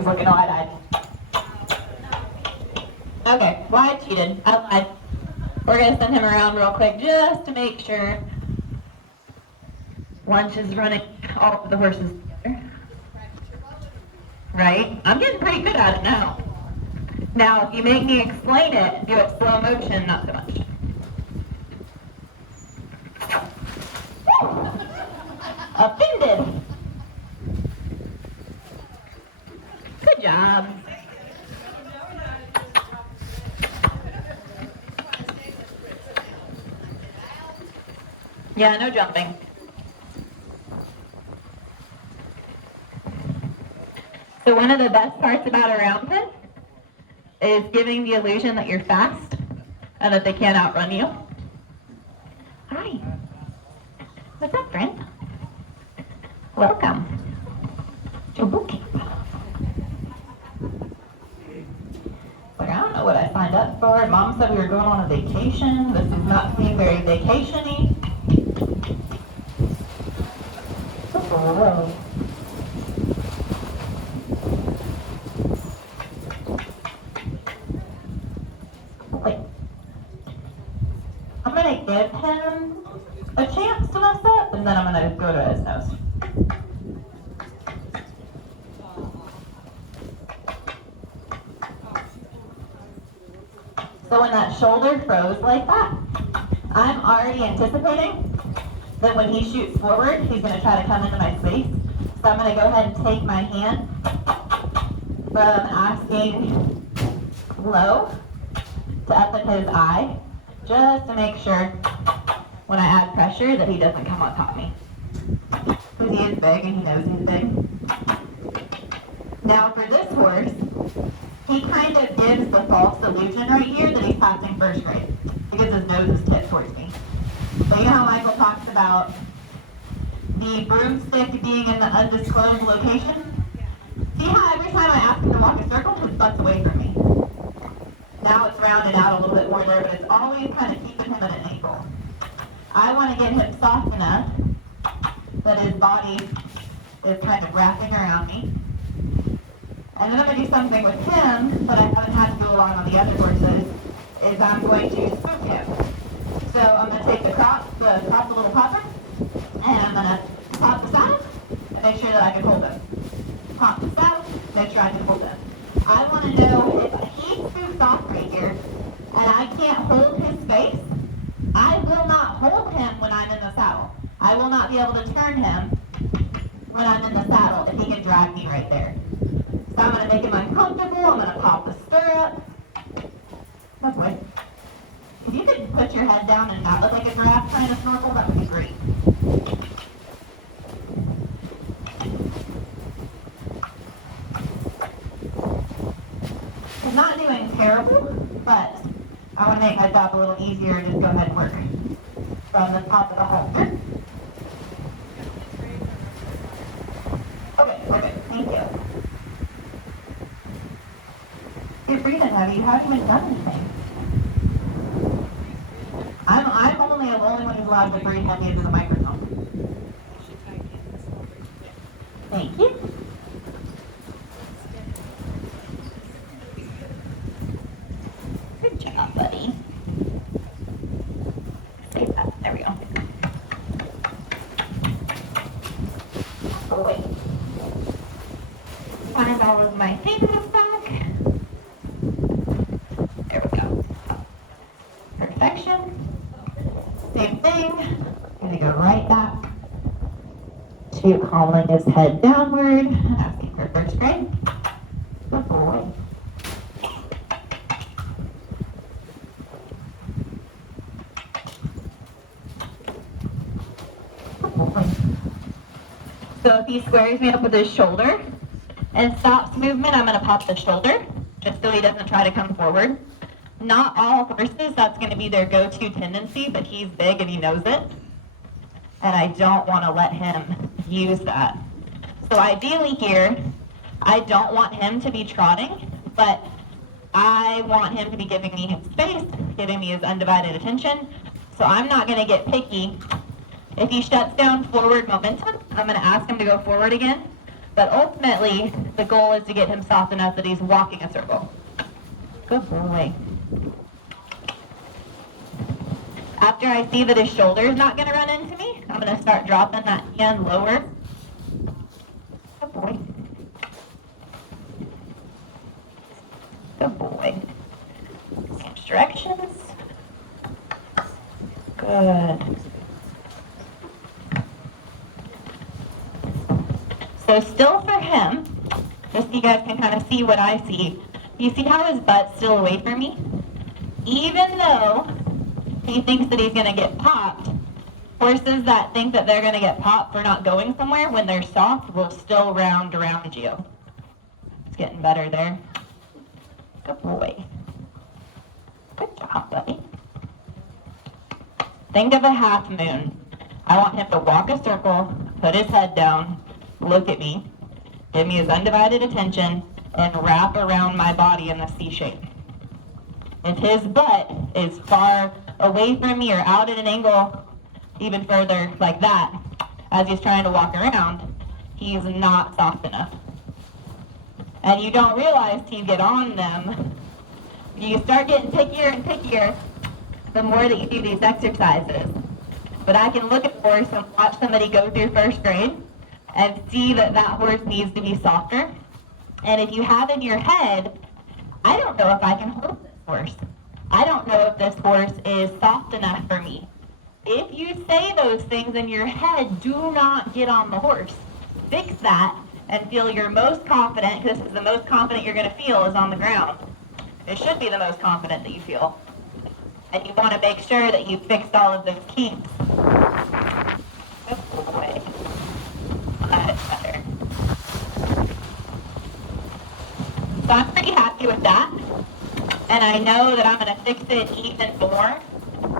He's looking wide-eyed. Okay, well, I cheated. I lied. We're going to send him around real quick just to make sure lunch is running all of the horses together. Right? I'm getting pretty good at it now. Now, if you make me explain it, do it slow motion, not so much. Offended. Good job. Yeah, no jumping. So one of the best parts about a round pen is giving the illusion that you're fast and that they can't outrun you. Hi. What's up, friend? Welcome to boot camp. Like, I don't know what I signed up for. Mom said we were going on a vacation. This does not seem very vacation-y. Oh. Wait. I'm going to give him a chance to mess up, and then I'm going to go to his nose. So when that shoulder froze like that, I'm already anticipating that when he shoots forward, he's going to try to come into my space. So I'm going to go ahead and take my hand from asking low to up at his eye, just to make sure when I add pressure that he doesn't come on top of me. Because he is big and he knows he's big. Now for this horse, he kind of gives the false illusion right here that he's passing first grade because his nose is tipped towards me. But you know how Michael talks about the broomstick being in the undisclosed location? See how every time I ask him to walk a circle, his butt's away from me. Now it's rounded out a little bit more there, but it's always kind of keeping him at an angle. I want to get him soft enough that his body is kind of wrapping around me. And then I'm going to do something with him that I haven't had to do along on the other horses, is I'm going to spook him. So I'm going to take the little popper, and I'm going to pop the saddle, and make sure that I can hold him. Pop the saddle, make sure I can hold him. I want to know if he spooks off right here, and I can't hold his face, I will not hold him when I'm in the saddle. I will not be able to turn him when I'm in the saddle if he can drag me right there. So I'm going to make him uncomfortable. I'm going to pop the stirrup. Oh boy. If you could put your head down and not look like a giraffe trying to snorkel, that would be great. I'm not doing terrible, but I want to make my job a little easier and just go ahead and work from the top of the halter. Okay, perfect. Thank you. You're breathing heavy. You haven't even done anything. I'm only the only one who's allowed to breathe heavy into the microphone. Thank you. Good job, buddy. Save that. There we go. Oh, wait. Find all of my things back. There we go. Perfection. Same thing. Gonna go right back to calling his head downward, asking for first grade. Good boy. Good boy. So if he squares me up with his shoulder and stops movement, I'm going to pop the shoulder, just so he doesn't try to come forward. Not all horses, that's going to be their go-to tendency, but he's big and he knows it. And I don't want to let him use that. So ideally here, I don't want him to be trotting, but I want him to be giving me his space, giving me his undivided attention. So I'm not going to get picky. If he shuts down forward momentum, I'm going to ask him to go forward again. But ultimately, the goal is to get him soft enough that he's walking a circle. Good boy. After I see that his shoulder is not going to run into me, I'm going to start dropping that hand lower. Good boy. Good boy. Change directions. Good. So still for him, just so you guys can kind of see what I see, you see how his butt's still away from me? Even though he thinks that he's going to get popped, horses that think that they're going to get popped for not going somewhere, when they're soft, will still round around you. It's getting better there. Good boy. Good job, buddy. Think of a half moon. I want him to walk a circle, put his head down, look at me, give me his undivided attention, and wrap around my body in a C shape. If his butt is far away from me or out at an angle even further like that, as he's trying to walk around, he's not soft enough. And you don't realize till you get on them, you start getting pickier and pickier the more that you do these exercises. But I can look at a horse and watch somebody go through first grade and see that that horse needs to be softer. And if you have in your head, I don't know if I can hold this horse. I don't know if this horse is soft enough for me. If you say those things in your head, do not get on the horse. Fix that and feel your most confident, because this is the most confident you're going to feel is on the ground. It should be the most confident that you feel. And you want to make sure that you fixed all of those kinks. Good boy. That's better. So I'm pretty happy with that. And I know that I'm going to fix it even more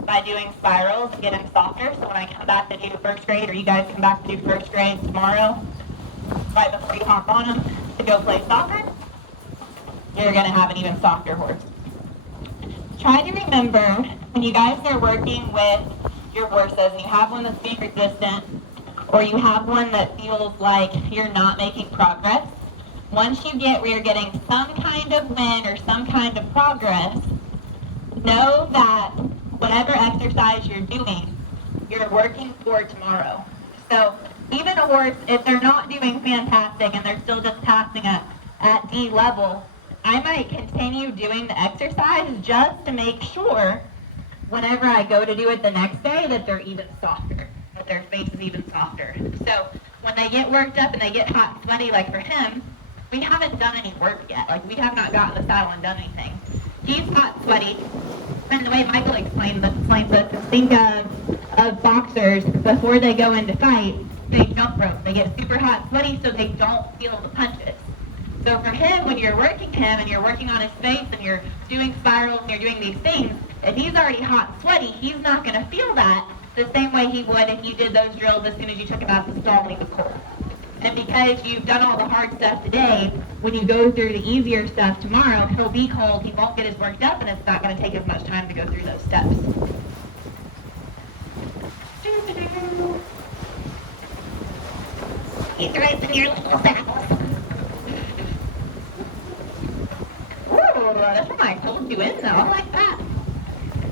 by doing spirals to get him softer. So when I come back to do first grade, or you guys come back to do first grade tomorrow, right before you hop on him to go play soccer, you're going to have an even softer horse. Try to remember, when you guys are working with your horses and you have one that's being resistant, or you have one that feels like you're not making progress, once you get where you're getting some kind of win or some kind of progress, know that whatever exercise you're doing, you're working for tomorrow. So even a horse, if they're not doing fantastic and they're still just passing at D level, I might continue doing the exercise just to make sure whenever I go to do it the next day that they're even softer, that their face is even softer. So when they get worked up and they get hot and sweaty, like for him, we haven't done any work yet. Like we have not gotten the saddle and done anything. He's hot and sweaty. And the way Michael explains this, think of boxers before they go into fight, they jump rope. They get super hot and sweaty so they don't feel the punches. So for him, when you're working him and you're working on his face and you're doing spirals and you're doing these things, if he's already hot and sweaty, he's not going to feel that the same way he would if you did those drills as soon as you took him out of the stall when he was cold. And because you've done all the hard stuff today, when you go through the easier stuff tomorrow, he'll be cold, he won't get as worked up, and it's not going to take as much time to go through those steps. He's right in your little saddles. Ooh, this one I told you in though, I like that.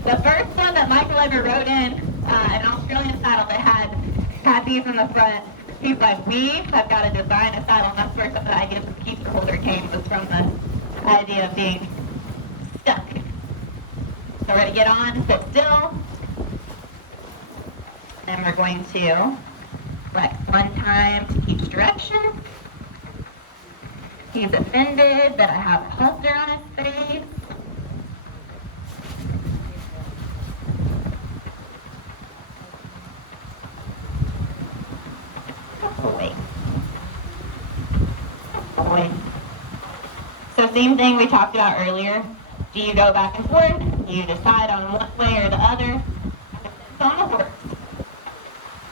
The first one that Michael ever rode in, an Australian saddle that had these in the front, he's like, we have got to design a saddle, and that's where some of the ideas of the keep holder came, was from the idea of being stuck. So we're going to get on, sit still, and we're going to flex one time to keep direction. He's offended that I have a halter on his face. Boy. So same thing we talked about earlier. Do you go back and forth? Do you decide on one way or the other? It's on the horse.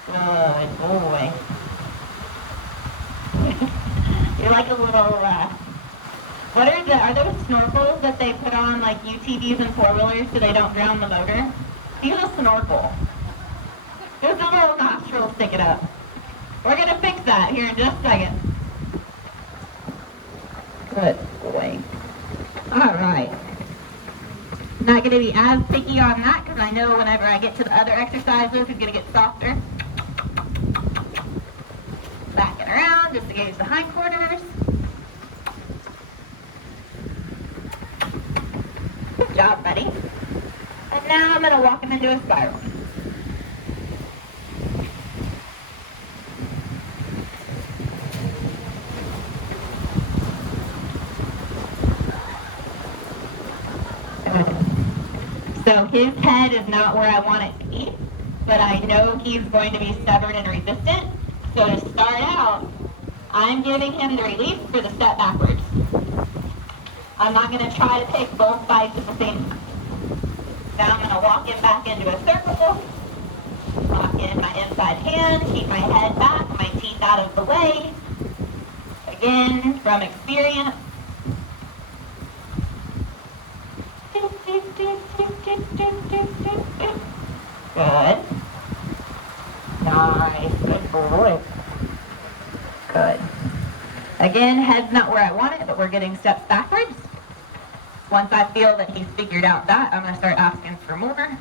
Good boy. You're like a little, are those snorkels that they put on like UTVs and four-wheelers so they don't drown the motor? He's a snorkel. There's a little nostril sticking up. We're going to fix that here in just a second. Good boy. All right. I'm not going to be as picky on that because I know whenever I get to the other exercises, it's going to get softer. Backing around just to gauge the hindquarters. Good job, buddy. And now I'm going to walk him into a spiral. So his head is not where I want it to be, but I know he's going to be stubborn and resistant. So to start out, I'm giving him the release for the step backwards. I'm not going to try to pick both sides at the same time. Now I'm going to walk him back into a circle, lock in my inside hand, keep my head back, my teeth out of the way. Again, from experience. Good. Nice. Good boy. Good. Again, head's not where I want it, but we're getting steps backwards. Once I feel that he's figured out that, I'm going to start asking for more.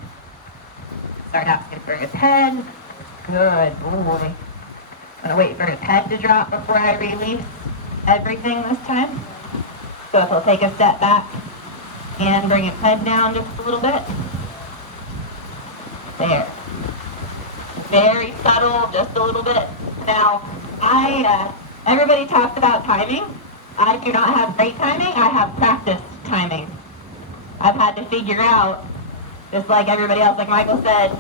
Start asking for his head. Good boy. I'm going to wait for his head to drop before I release everything this time. So if he'll take a step back and bring his head down just a little bit. There. Very subtle, just a little bit. Now, everybody talks about timing. I do not have great timing. I have practiced timing. I've had to figure out, just like everybody else, like Michael said,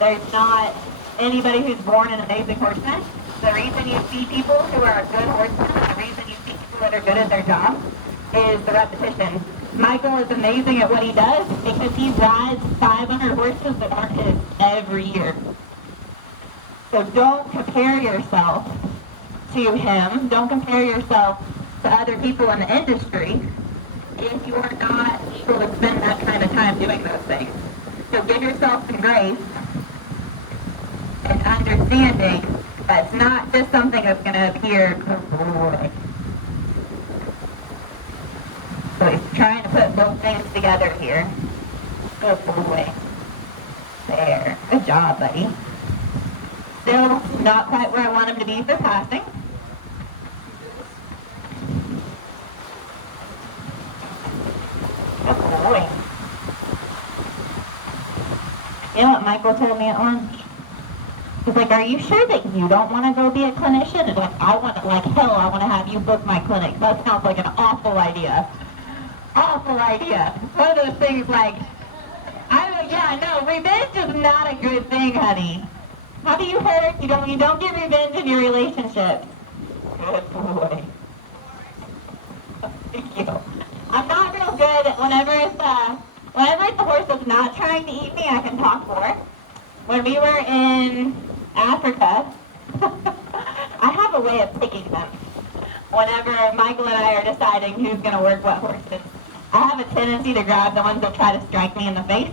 there's not anybody who's born an amazing horseman. The reason you see people who are good horsemen, the reason you see people that are good at their job, is the repetition. Michael is amazing at what he does because he rides 500 horses that aren't his every year. So don't compare yourself to him. Don't compare yourself to other people in the industry if you are not able to spend that kind of time doing those things. So give yourself some grace and understanding that it's not just something that's going to appear. So he's trying to put both things together here. Good boy. There. Good job, buddy. Still not quite where I want him to be for passing. Good boy. You know what Michael told me at lunch? He's like, are you sure that you don't want to go be a clinician? And like, I want to, like hell, I want to have you book my clinic. That sounds like an awful idea. Awful idea. It's one of those things like, no, revenge is not a good thing, honey. How do you hurt? You don't get revenge in your relationships. Good boy. Thank you. I'm not real good whenever it's the horse is not trying to eat me, I can talk more. When we were in Africa, I have a way of picking them. Whenever Michael and I are deciding who's going to work what horses, I have a tendency to grab the ones that try to strike me in the face,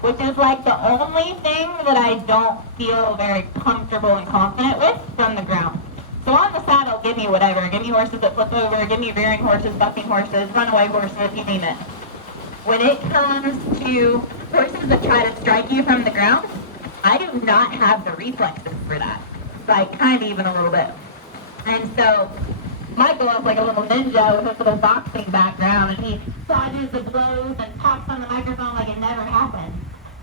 which is like the only thing that I don't feel very comfortable and confident with from the ground. So on the saddle, give me whatever. Give me horses that flip over, give me rearing horses, bucking horses, runaway horses, you name it. When it comes to horses that try to strike you from the ground, I do not have the reflexes for that. Like, kind of even a little bit. And so Michael is like a little ninja with his little boxing background, and he dodges the blows and talks on the microphone like it never happened.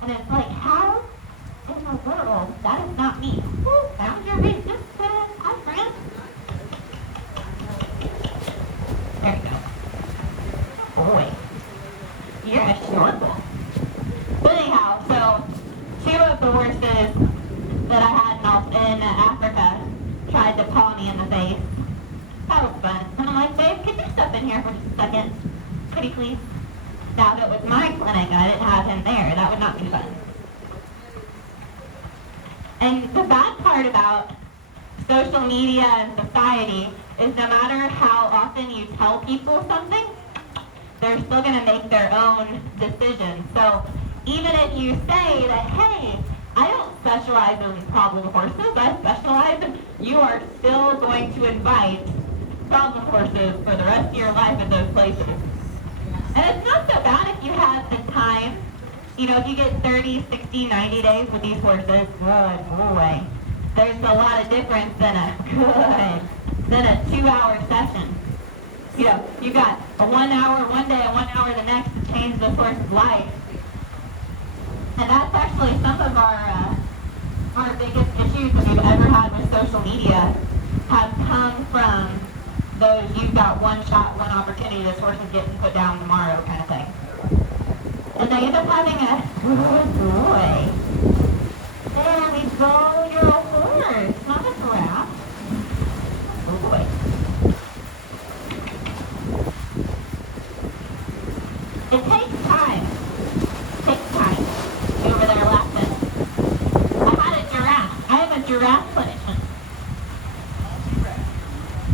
And it's like, how in the world? That is not me. Woo, found your resistance. Hi, friend. There you go. Boy, you're a snorkel. But anyhow, so 2 of the horses that I had in Africa tried to paw me in the face. That was fun. And I'm like, babe, could you step in here for just a second? Could you please? Now, if it was my clinic, I didn't have him there. That would not be fun. And the bad part about social media and society is no matter how often you tell people something, they're still going to make their own decisions. So even if you say that, hey, I don't specialize in problem horses, I specialize in, you are still going to invite problem horses for the rest of your life in those places. And it's not so bad if you have the time. You know, if you get 30, 60, 90 days with these horses, good boy. There's a lot of difference than a 2-hour session. You know, you got a 1 hour one day and 1 hour the next to change this horse's life. And that's actually some of our biggest issues that we've ever had with social media have come from those you've got one shot, one opportunity, this horse is getting put down tomorrow kind of thing. And they end up having a good boy. There we go, you're a horse, not a giraffe. Oh boy. It takes time. It takes time. You over there laughing. I had a giraffe. I am a giraffe clinician.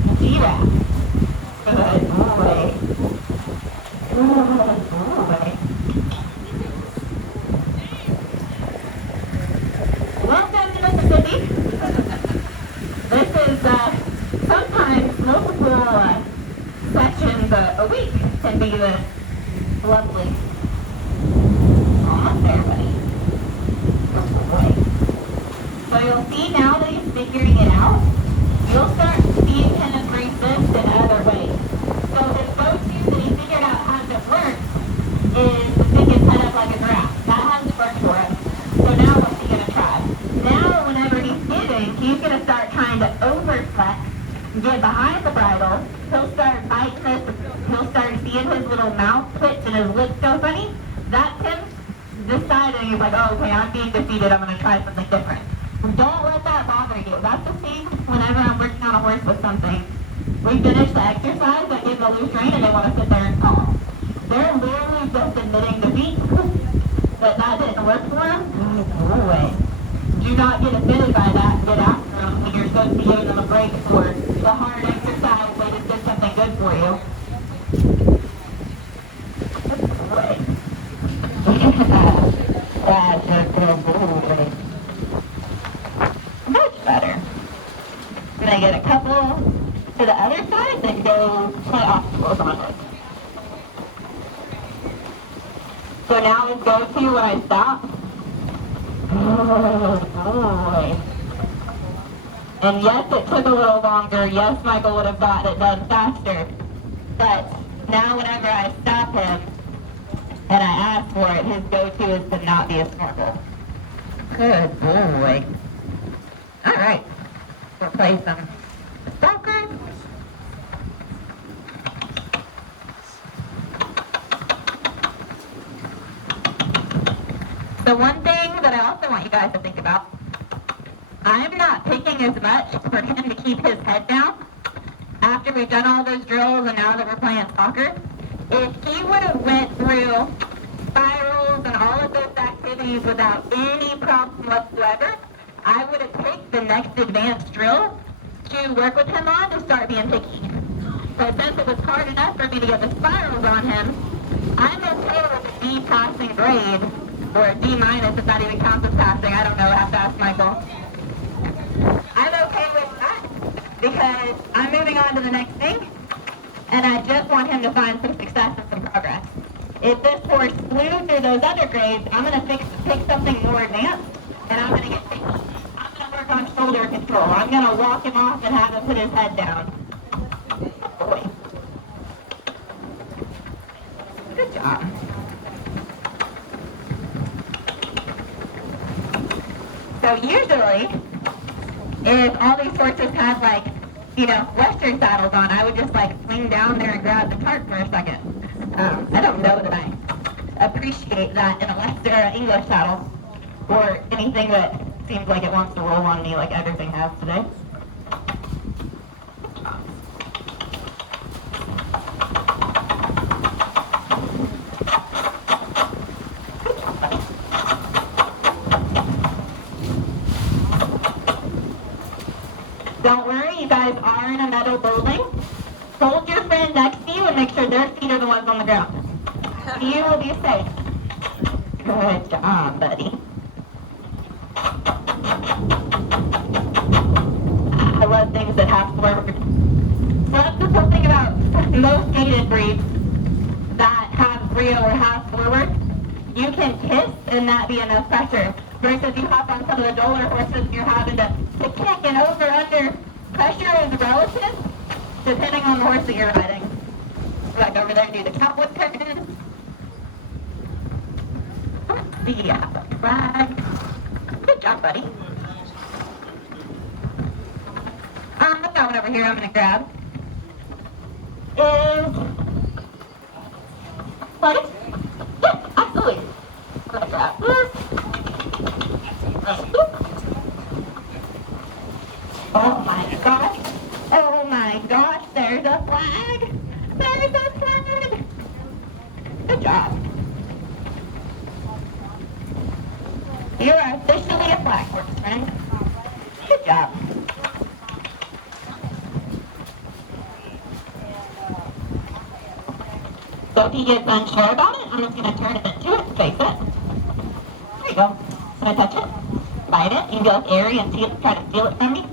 A giraffe. Good boy. Good boy. Welcome to Mississippi. This is sometimes multiple sections a week can be this lovely. Almost there, buddy. So you'll see now that he's figuring it out, you'll start seeing him embrace this in other ways. So his go-to that he figured out how it works is to stick his head up like a giraffe. That hasn't worked for him. So now what's he going to try? Now whenever he's sitting, he's going to start trying to overflex, get behind the bridle. He'll start biting this. He'll start seeing his little mouth twitch and his lips go funny. That's him deciding, he's like, oh, okay, I'm being defeated. I'm going to try something different. Don't let that bother you. That's the thing whenever I'm working on a horse with something. We finish the exercise, I give the loose rein, and they want to sit there and calm. They're literally just admitting defeat that didn't work for them. Go away. Do not get offended by that. Get after them when you're supposed to be giving them a break for the hard exercise. They just did something good for you. That's a good boy. Much better. I'm going to get a couple to the other side and go play obstacles on it. So now his go-to when I stop. Oh boy. And yes, it took a little longer. Yes, Michael would have gotten it done faster. But now whenever I stop him and I ask for it, his go-to is to not be a snorkel. Good boy. All right. We'll play some soccer. So one thing that I also want you guys to think about, I'm not picking as much for him to keep his head down after we've done all those drills and now that we're playing soccer. If he would have went through spirals and all of those activities without any problem whatsoever, I would have picked the next advanced drill to work with him on to start being picky. So since it was hard enough for me to get the spirals on him, I'm okay with a D passing grade, or a D minus if that even counts as passing. I don't know, I have to ask Michael. I'm okay with that because I'm moving on to the next thing, and I just want him to find some success and some progress. If this horse flew through those other grades, I'm going to pick something more advanced, and I'm going to get picky. I'm going to work on shoulder control. I'm going to walk him off and have him put his head down. Boy. Good job. So usually, if all these horses had Western saddles on, I would just swing down there and grab the cart for a second. I don't know that I appreciate that in a Western English saddle or anything that seems like it wants to roll on me like everything has today. Don't worry, you guys are in a metal building. Hold your friend next to you and make sure their feet are the ones on the ground. You will be safe. Good job, buddy. I love things that have forward. Flip the most gated breeds that have Brio or half forward, you can kiss and that be enough pressure. Versus you hop on some of the Doler horses and you're having to kick, and over under pressure is relative depending on the horse that you're riding. Like over there, do the cowboy curtain. Let's see, flag. Good job, buddy. I've got one over here I'm going to grab. Is what? Yeah, absolutely. I'm going to grab this. Oh my gosh. Oh my gosh, there's a flag. There's a flag. Good job. You are officially a flag horse, friend. Good job. So if he gets unsure about it, I'm just going to turn it into it and face it. There you go. Can I touch it? Bite it? You can be like airy and try to steal it from me?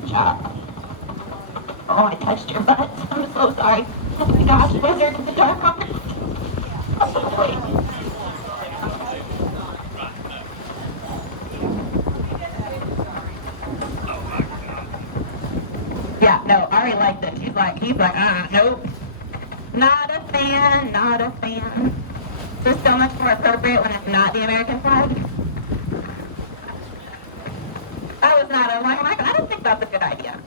Good job. Oh, I touched your butt. I'm so sorry. Oh my gosh, wizard in the dark on this. Oh boy. Yeah, no, Ari liked it. He's like, nope. Not a fan, not a fan. It's so much more appropriate when it's not the American flag. I was not, I'm like, I don't think that's a good idea.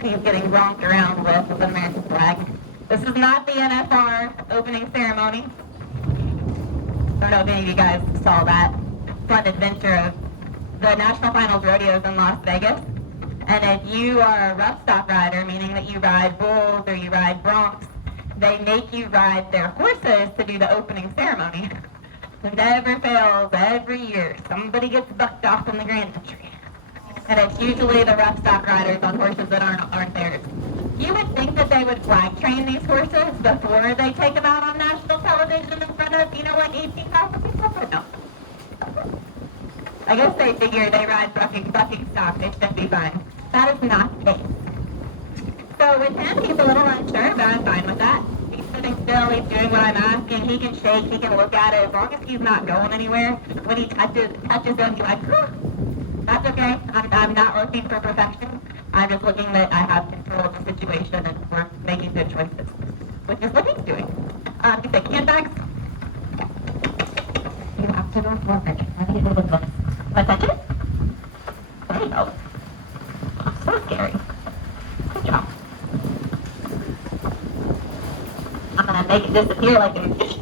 He's getting romped around with the American flag. This is not the NFR opening ceremony. I don't know if any of you guys saw that fun adventure of the National Finals Rodeos in Las Vegas. And if you are a rough stock rider, meaning that you ride bulls or you ride broncs, they make you ride their horses to do the opening ceremony. It never fails. Every year, somebody gets bucked off in the grand entry. And it's usually the rough stock riders on horses that aren't theirs. You would think that they would flag train these horses before they take them out on national television in front of, like 18,000 people, but no. I guess they figure they ride bucking stock, they should be fine. That is not the case. So with him, he's a little unsure, but I'm fine with that. He's sitting still, he's doing what I'm asking, he can shake, he can look at it, as long as he's not going anywhere. When he touches them, he's like, that's okay, I'm not looking for perfection. I'm just looking that I have control of the situation and we're making good choices, which is what he's doing. You say handbags? You have to go forward. Let me do this. Want to touch it? There you go. So scary. Good job. I'm going to make it disappear like a fish.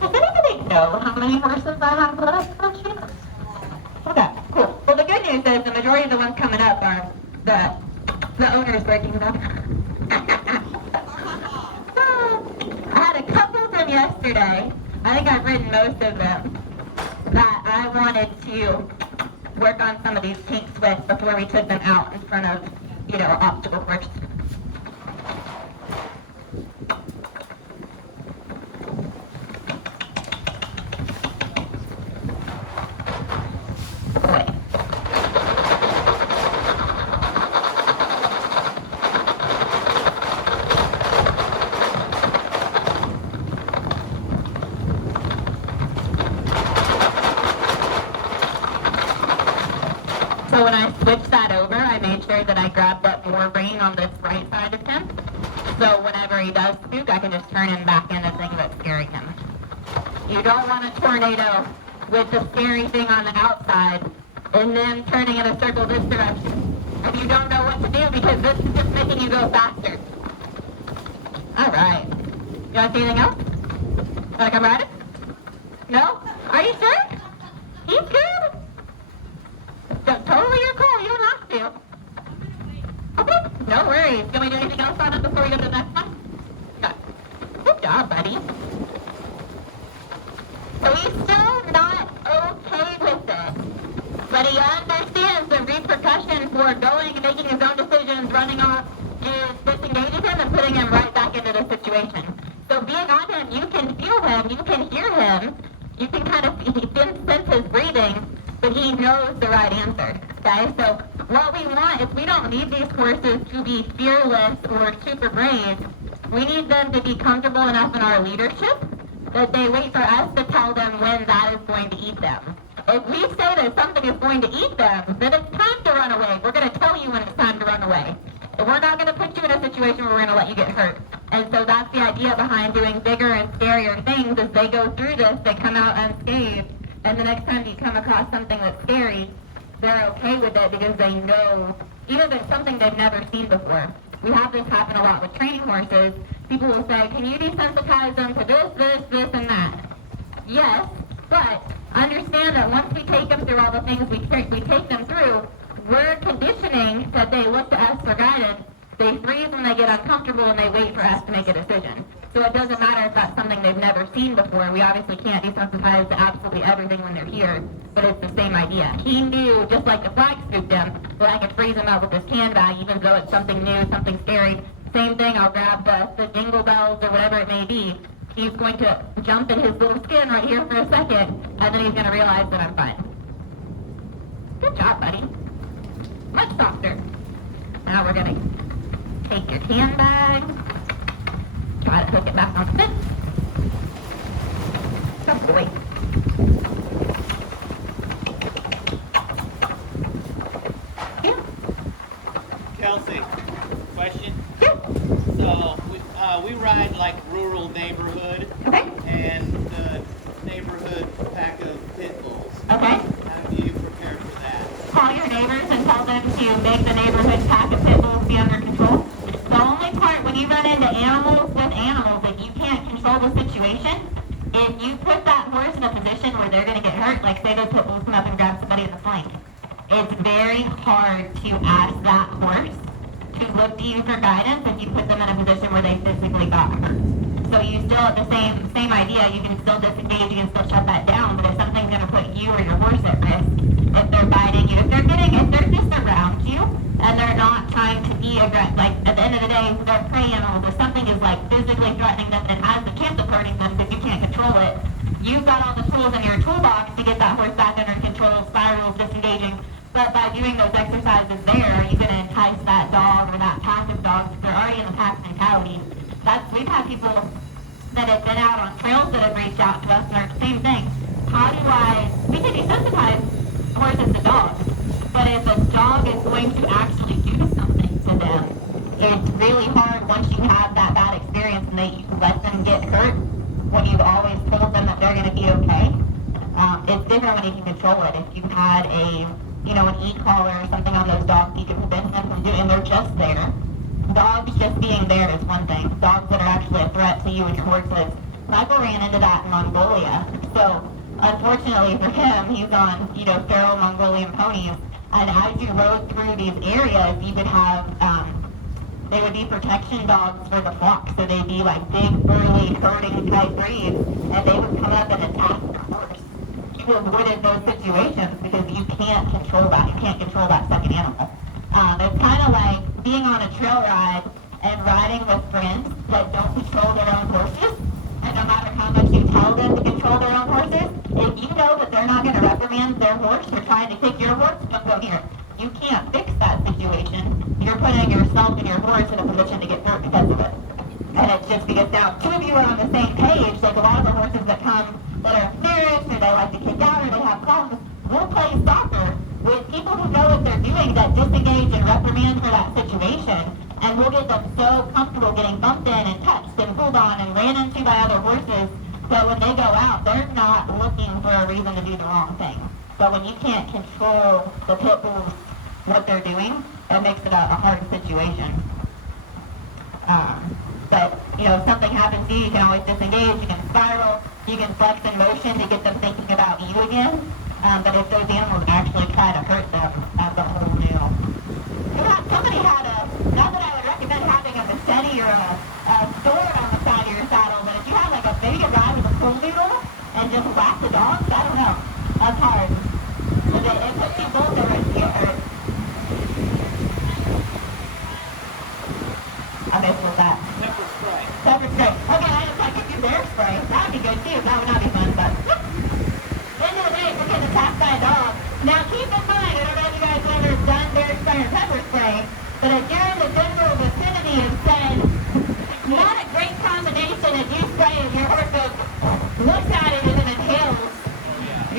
Does anybody know how many horses I have left on sheep? Okay, cool. Well, the good news is the majority of the ones coming up are the owners breaking them. I had a couple of them yesterday. I think I've ridden most of them. That I wanted to work on some of these kinks with before we took them out in front of, obstacle course. So when I switched that over, I made sure that I grabbed up more rein on this right side of him. So whenever he does spook, I can just turn him back into the thing that's scaring him. You don't want a tornado with the scary thing on the outside and then turning in a circle this direction. And you don't know what to do because this is just making you go faster. All right. You want to see anything else? Like I'm riding? No? Are you sure? He's good. Totally your call. You don't have to. Okay. No worries. You want me to do anything else on it before we go to the next one? Okay. Good job, buddy. So he's still not okay with this, but he understands the repercussion for going and making his own decisions, running off, is disengaging him and putting him right back into the situation. So being on him, you can feel him, you can hear him, you can kind of sense his breathing, but he knows the right answer, okay? So what we want is we don't need these horses to be fearless or super brave. We need them to be comfortable enough in our leadership that they wait for us to tell them when that is going to eat them. If we say that something is going to eat them, then it's time to run away. We're going to tell you when it's time to run away. But we're not going to put you in a situation where we're going to let you get hurt. And so that's the idea behind doing bigger and scarier things. As they go through this, they come out unscathed, and the next time you come across something that's scary, they're okay with it because they know, even if it's something they've never seen before. We have this happen a lot with training horses. People will say, can you desensitize them to this, and that? Yes, but understand that once we take them through all the things we take them through, we're conditioning that they look to us for guidance. They freeze when they get uncomfortable and they wait for us to make a decision. So it doesn't matter if that's something they've never seen before. We obviously can't desensitize to absolutely everything when they're here, but it's the same idea. He knew, just like the flag spooked him, that I could freeze him up with this can bag, even though it's something new, something scary. Same thing, I'll grab the jingle bells or whatever it may be. He's going to jump in his little skin right here for a second, and then he's going to realize that I'm fine. Good job, buddy. Much softer. Now we're going to take your can bag, try to hook it back on the fence. Good boy. Yeah. Kelsey, question? Yeah. So we ride like rural neighborhood, Okay. and the neighborhood pack of pit bulls. Okay. How do you prepare for that? Call your neighbors and tell them to make the neighborhood pack of pit bulls be under control. The only part when you run into animals with animals, if you can't control the situation, if you put that horse in a position where they're going to get hurt, like say those pit bulls come up and grab somebody in the flank, it's very hard to ask that horse to look to you for guidance if you put them in a position where they physically got hurt. So you still have the same idea, you can still disengage, you can still shut that down, but if something's going to put you or your horse at risk, if they're biting you, if they're just around you, and they're not trying to be aggressive, like at the end of the day, they're prey animals, if something is like physically threatening them and has the chance of hurting them because you can't control it, you've got all the tools in your toolbox to get that horse back under control, spirals, disengaging. But by doing those exercises there, are you going to entice that dog or that pack of dogs? They're already in the pack mentality. We've had people that have been out on trails that have reached out to us and are the same thing. We can desensitize horses to dogs, but if a dog is going to actually do something to them, it's really hard once you have that bad experience and you let them get hurt when you've always told them that they're going to be okay. It's different when you can control it. If you've had an e-collar or something on those dogs, you can prevent them from doing, and they're just there. Dogs just being there is one thing. Dogs that are actually a threat to you and your horses. Michael ran into that in Mongolia. So, unfortunately for him, he's on, feral Mongolian ponies. And as you rode through these areas, you would have, they would be protection dogs for the flock. So they'd be like big, burly, herding type breeds, and they would come up and attack the horse. You avoided those situations because you can't control that. You can't control that second animal. It's kind of like being on a trail ride and riding with friends that don't control their own horses. And no matter how much you tell them to control their own horses, if you know that they're not going to reprimand their horse for trying to kick your horse, don't go near it. You can't fix that situation. You're putting yourself and your horse in a position to get hurt because of it. And it's just because now two of you are on the same page, like a lot of the horses that come that are embarrassed or they like to kick out or they have problems, we'll play soccer with people who know what they're doing that disengage and reprimand for that situation, and we'll get them so comfortable getting bumped in and touched and pulled on and ran into by other horses that when they go out, they're not looking for a reason to do the wrong thing. But when you can't control the pit bulls, what they're doing, that makes it a hard situation. But, if something happens to you, you can always disengage, you can spiral, you can flex in motion to get them thinking about you again. But if those animals actually try to hurt them, that's a whole new. Somebody had not that I would recommend having a machete or a sword on the side of your saddle, but if you had like a big ride with a pool noodle and just whack the dogs, I don't know. That's hard. So it puts you both at risk to get hurt. I missed with that. Pepper spray. Pepper spray. Okay, I could do bear spray. That would be good too. That would not be fun, but end of the day, if we're getting attacked by a dog,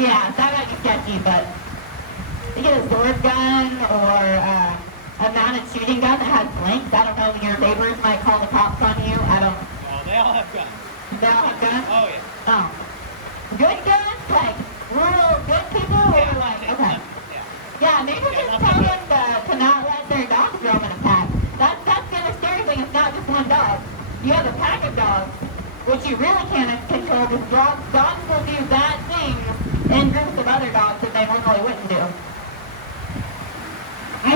Yeah, that might be sketchy, but you get a sword gun or a mounted shooting gun that has blinks. I don't know, your neighbors might call the cops on you. I don't. No, they all have guns. They all have guns? Oh, yeah. Oh. Good guns? Like rural good people? Or like, okay. Yeah, maybe just tell them to not let their dogs roam in a pack. That's the other scary thing. It's not just one dog. You have a pack of dogs, which you really can't control because dogs will do bad things in groups of other dogs that they normally wouldn't do.